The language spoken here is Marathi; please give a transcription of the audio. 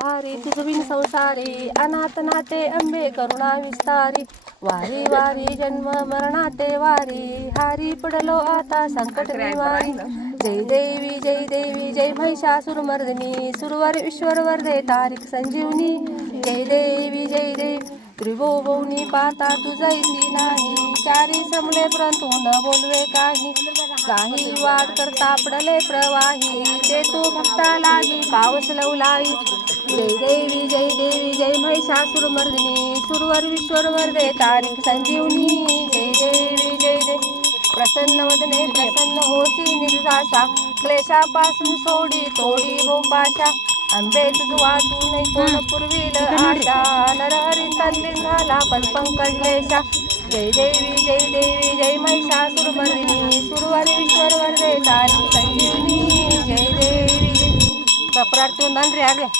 वारी तुझविन संसारी अनाथ नाटे अंबे करुणा विस्तारी वारी वारी जन्म मरणाटे वारी हारी पडलो आता संकट निवारी जय देवी जय महिषासुर मर्दिनी सुरवर ईश्वर वर्धे तारिक संजीवनी जय देवी त्रिभुवनी पाहता तुझैसी नाही चारी समले परंतु न बोलवे काही वाद करता पडले प्रवाही ते तू भक्ता लागी पावस लवलाई जय देवी जय महिषासुर मर्दिनी सुरवर विश्वर वर्धे तारिक संजीवनी जय देवी प्रसन्न वदने प्रसन्न होसी निर्दाशा क्लेशापासून सोडी तोडी गोपाशा अंबे तुझ वाचून कोण पुरविल आशा नरहरी तल्लीन झाला पदपंकज लेशा जय देवी जय महिषासुर मर्दिनी सुरवर विश्वर वर्धे तारिक संजीवनी जय देवी कपरार तू नंद्री आगे